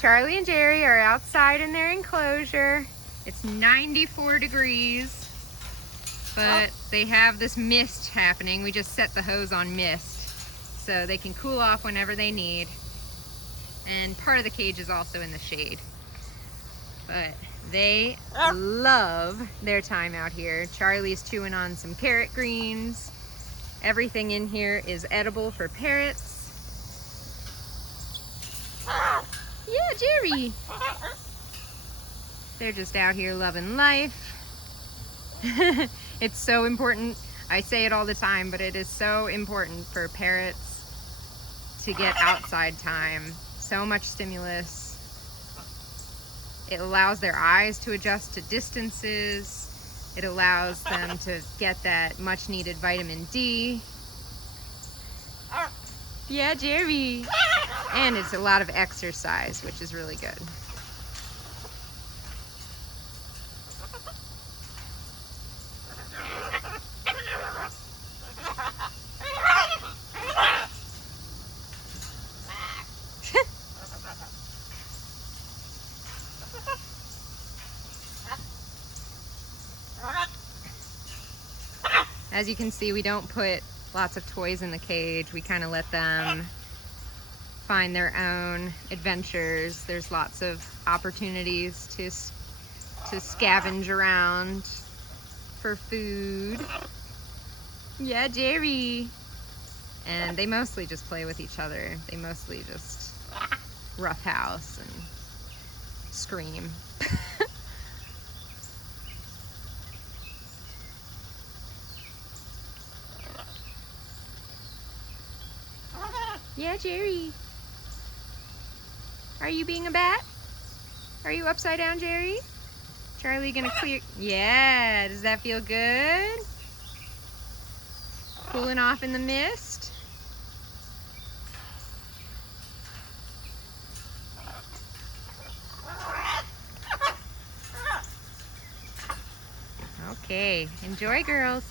Charlie and Jerry are outside in their enclosure. It's 94 degrees, but they have this mist happening. We just set the hose on mist so they can cool off whenever they need. And part of the cage is also in the shade. But they love their time out here. Charlie's chewing on some carrot greens. Everything in here is edible for parrots. Yeah, Jerry. They're just out here loving life. It's so important. I say it all the time, but it is so important for parrots to get outside time. So much stimulus. It allows their eyes to adjust to distances. It allows them to get that much needed vitamin D. Yeah, Jerry. And it's a lot of exercise, which is really good. As you can see, we don't put lots of toys in the cage. We kind of let them find their own adventures. There's lots of opportunities to scavenge around for food. Yeah, Jerry. And they mostly just play with each other. They mostly just roughhouse and scream. Yeah, Jerry. Are you being a bat? Are you upside down, Jerry? Charlie gonna clear? Yeah, does that feel good? Cooling off in the mist? Okay, enjoy, girls.